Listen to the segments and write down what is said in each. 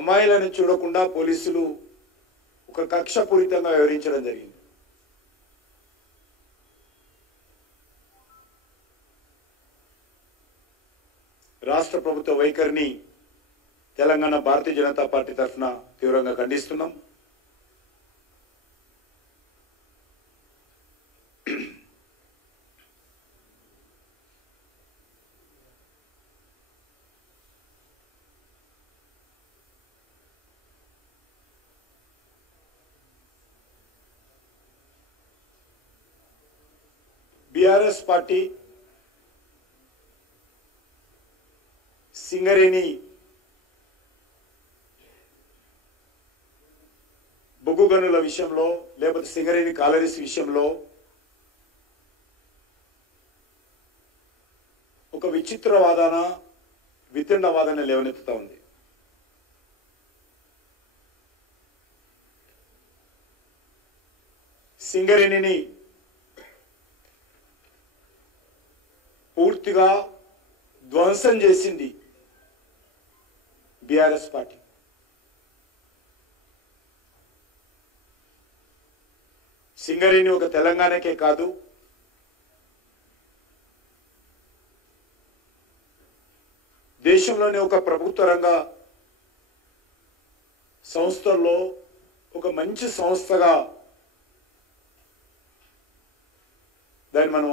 అమ్మాయిలను చూడకుండా పోలీసులు ఒక కక్షపూరితంగా వ్యవహరించడం జరిగింది. రాష్ట్ర ప్రభుత్వ వైఖరిని తెలంగాణ భారతీయ జనతా పార్టీ తరఫున తీవ్రంగా ఖండిస్తున్నాం. బీఆర్ఎస్ పార్టీ సింగరేణి బొగ్గు గనుల విషయంలో లేకపోతే సింగరేణి కాలరీస్ విషయంలో ఒక విచిత్ర వాదన వితండ వాదన లేవనెత్తుతా ఉంది. సింగరేణిని పూర్తిగా ధ్వంసం చేసింది బీఆర్ఎస్ పార్టీ. సింగరేణి ఒక తెలంగాణకే కాదు, దేశంలోని ఒక ప్రభుత్వ రంగ సంస్థల్లో ఒక మంచి సంస్థగా దాన్ని మనం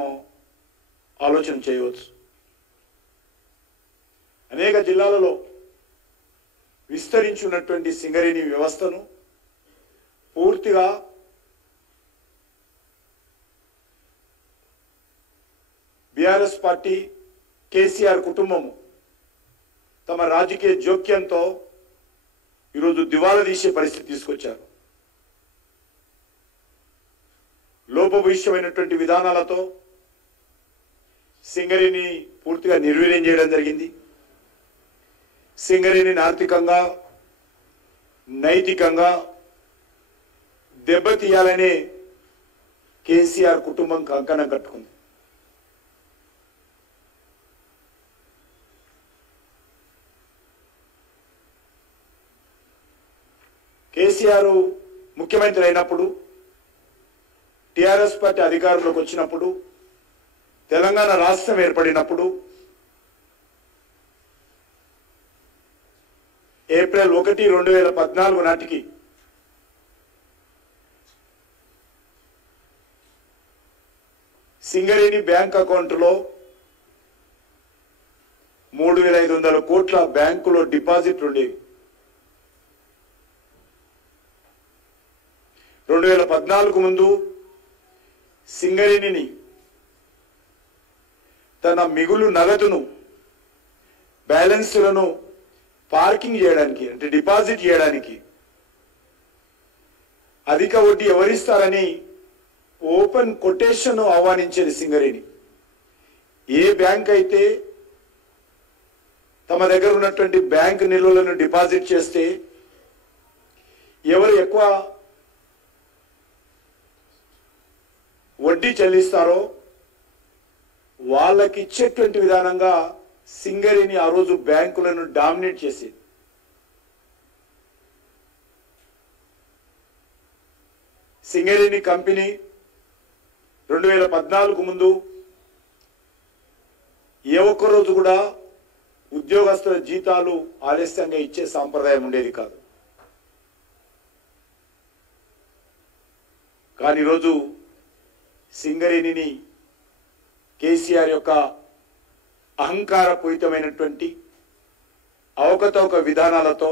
ఆలోచన చేయవచ్చు. అనేక జిల్లాలలో విస్తరించి ఉన్నటువంటి సింగరేణి వ్యవస్థను పూర్తిగా బీఆర్ఎస్ పార్టీ కేసీఆర్ కుటుంబము తమ రాజకీయ జోక్యంతో ఈరోజు దివాలా తీసే పరిస్థితి తీసుకొచ్చారు. లోపభూయిష్టమైనటువంటి విధానాలతో సింగరేణిని పూర్తిగా నిర్వీర్యం చేయడం జరిగింది. సింగరేణిని ఆర్థికంగా నైతికంగా దెబ్బతీయాలనే కేసీఆర్ కుటుంబం కంకణం కట్టుకుంది. కేసీఆర్ ముఖ్యమంత్రి అయినప్పుడు, టిఆర్ఎస్ పార్టీ అధికారంలోకి వచ్చినప్పుడు, తెలంగాణ రాష్ట్రం ఏర్పడినప్పుడు ఏప్రిల్ 1, 2014 నాటికి సింగరేణి బ్యాంక్ అకౌంట్లో 3,500 కోట్ల బ్యాంకులో డిపాజిట్ ఉండేవి. 2014 ముందు సింగరేణిని తన మిగులు నగదును బ్యాలెన్స్లను పార్కింగ్ చేయడానికి అంటే డిపాజిట్ చేయడానికి అధిక వడ్డీ ఎవరిస్తారని ఓపెన్ కొటేషన్ ఆహ్వానించేది సింగరేణి. ఏ బ్యాంక్ అయితే తమ దగ్గర ఉన్నటువంటి బ్యాంక్ నిల్వలను డిపాజిట్ చేస్తే ఎవరు ఎక్కువ వడ్డీ చెల్లిస్తారో వాళ్ళకి ఇచ్చేటువంటి విధానంగా సింగరేణి ఆ రోజు బ్యాంకులను డామినేట్ చేసేది. సింగరేణి కంపెనీ 2014 ముందు ఏ ఒక్క రోజు కూడా ఉద్యోగస్తుల జీతాలు ఆలస్యంగా ఇచ్చే సాంప్రదాయం ఉండేది కాదు. కానీ ఈరోజు సింగరేణిని కేసీఆర్ యొక్క అహంకారపూరితమైనటువంటి అవకతవక విధానాలతో,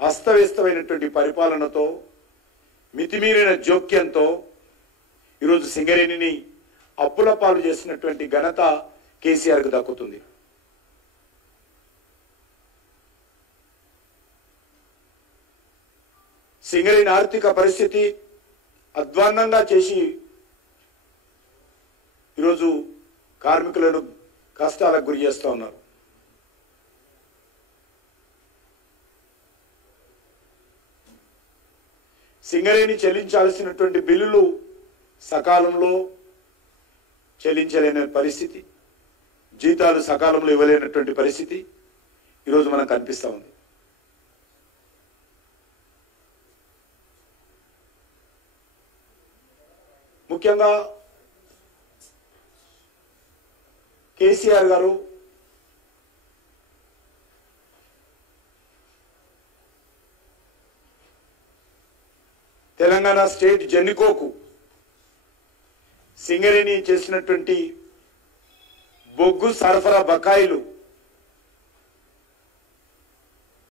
అస్తవ్యస్తమైనటువంటి పరిపాలనతో, మితిమీరిన జోక్యంతో ఈరోజు సింగరేణిని అప్పుల పాలు చేసినటువంటి ఘనత కేసీఆర్కు దక్కుతుంది. సింగరేణి ఆర్థిక పరిస్థితి అధ్వాన్నంగా చేసి ఈరోజు కార్మికులను కష్టాలకు గురి చేస్తూ ఉన్నారు. సింగరేణి చెల్లించాల్సినటువంటి బిల్లులు సకాలంలో చెల్లించలేని పరిస్థితి, జీతాలు సకాలంలో ఇవ్వలేనటువంటి పరిస్థితి ఈరోజు మనకు కనిపిస్తూ ఉంది. ముఖ్యంగా కేసీఆర్ గారు తెలంగాణ స్టేట్ జెన్నికోకు సింగరేణి చేసినటువంటి బొగ్గు సరఫరా బకాయిలు